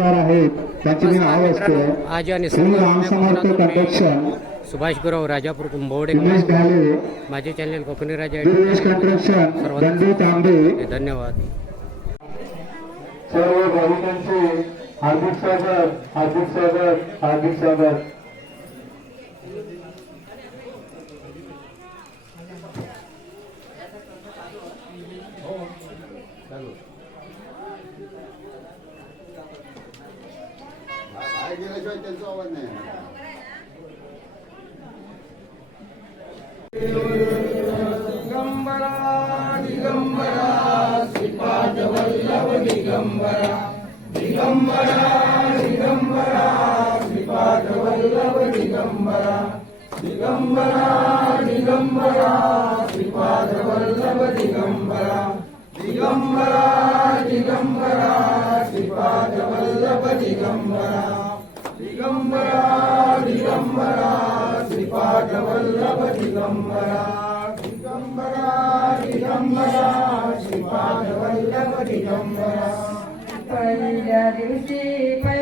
खासदार आहेत त्यांची मी नाव असते. आज आणि अध्यक्ष सुभाष गुराव राजापूर कुंभवडे माझे चॅनल कोकणी राजा तांबे. धन्यवाद. सर्व भाविकांचे हार्दिक स्वागत हार्दिक स्वागत हार्दिक स्वागत. चालू తెలుసో తెలుసో అవన్నీ దిగంబరా దిగంబరా శ్రీపాద వల్లవ దిగంబరా దిగంబరా దిగంబరా శ్రీపాద వల్లవ దిగంబరా దిగంబరా దిగంబరా దిగంబరా దిగంబరా దిగంబరా దిగంబరా దిగంబరా శ్రీపాదవల్లభ దిగంబరా దిగంబరా దిగంబరా శ్రీపాదవల్లభ దిగంబరా కళ్యాణి శ్రీపై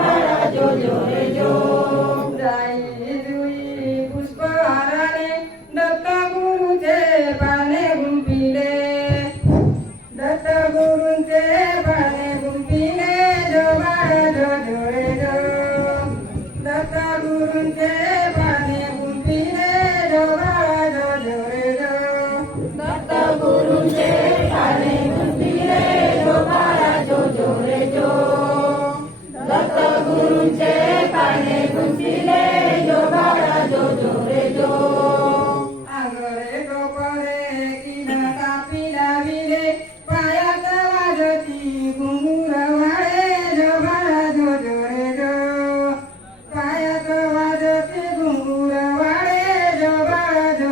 ભરા જોજો રે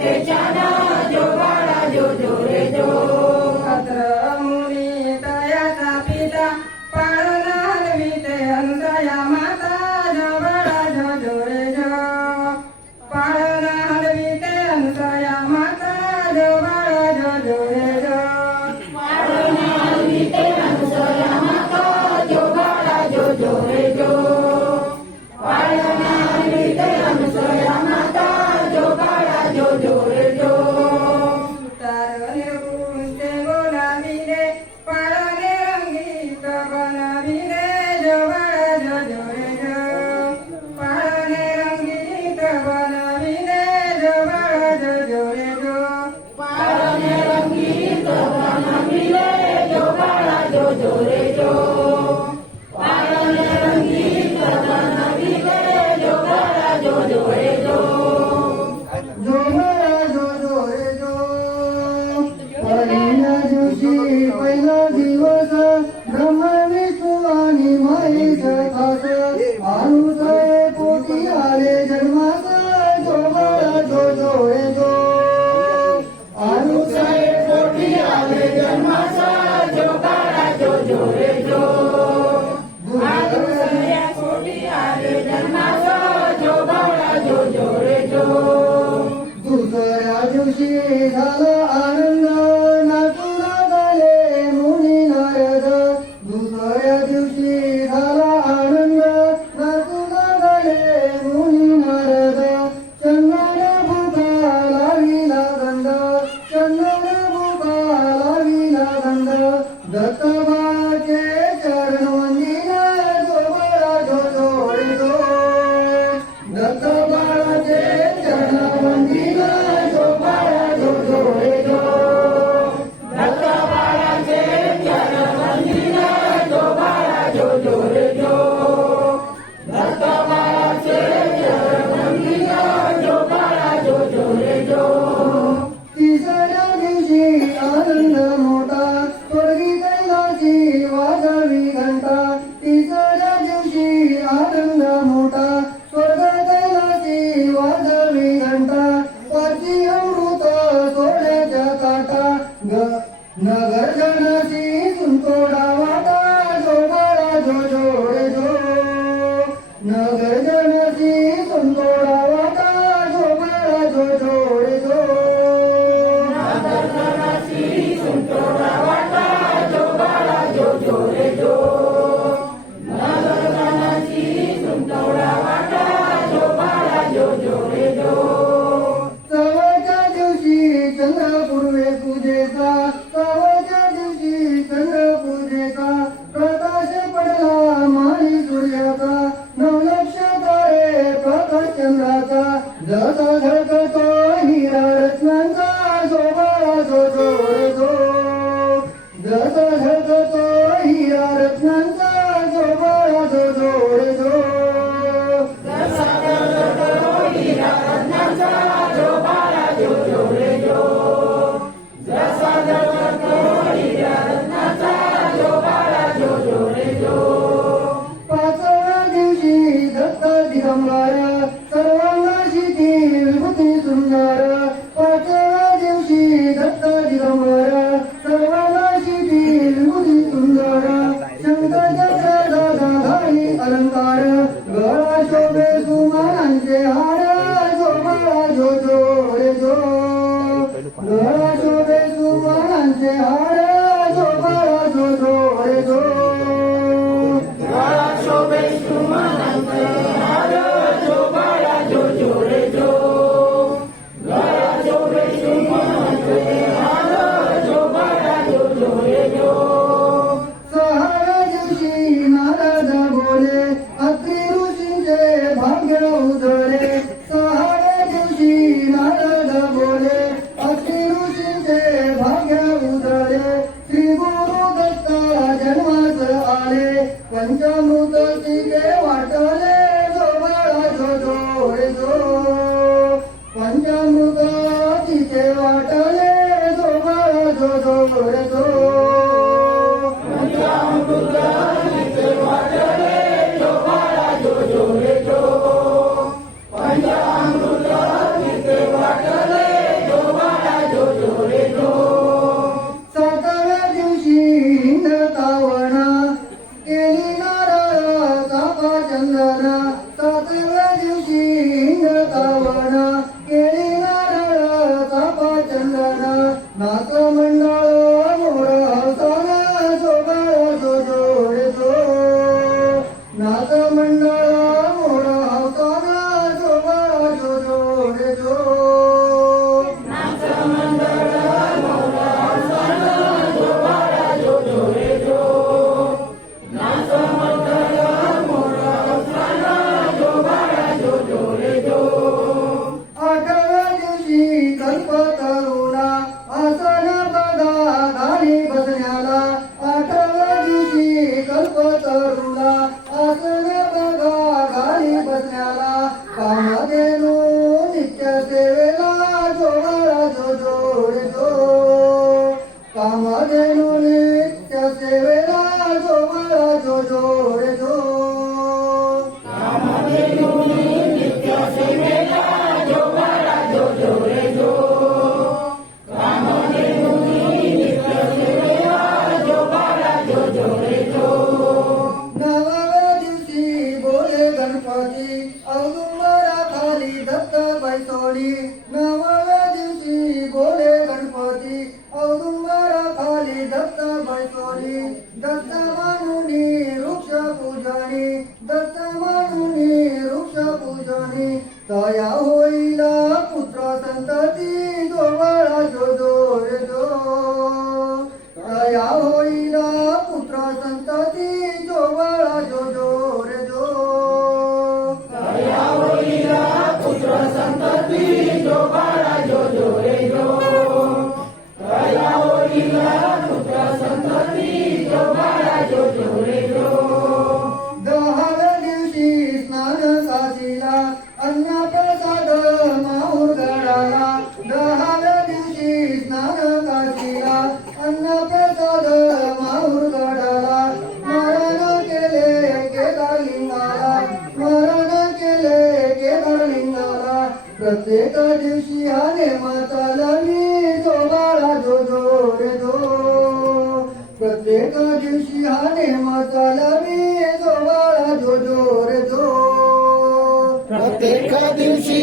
Castellana. Senhor. 안 전. तया होईल पुत्र संतती जोवळा जो जो रे जो. दहाव्या दिवशी स्नान काशीला अन्न प्रसाद माहूर गडाला. दहाव्या दिवशी स्नान काशीला अन्न दिवशी हा नेमाचा मी जो बाळा जो जो रे प्रत्येक दिवशी हा नेमाचा मी जो बाळा जो जो रे प्रत्येक दिवशी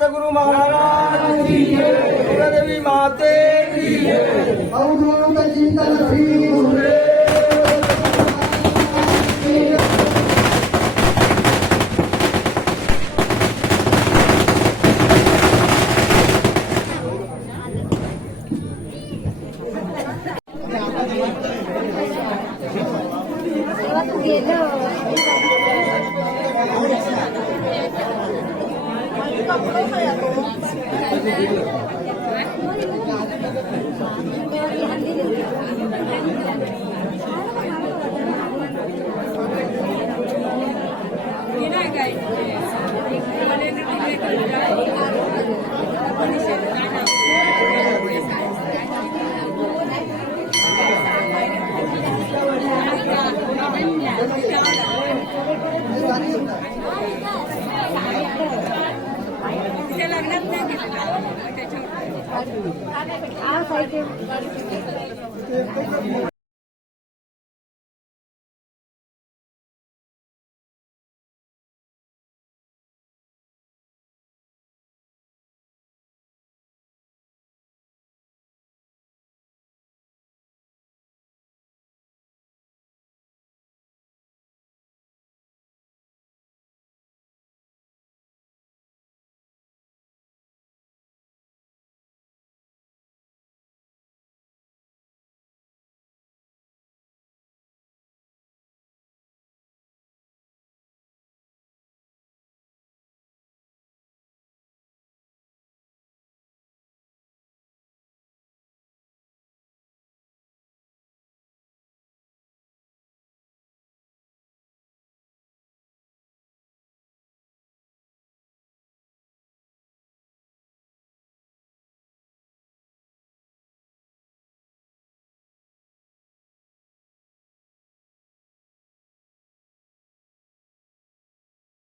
सद्गुरु महाराज कुलदेवी माते औ આ સાઈડ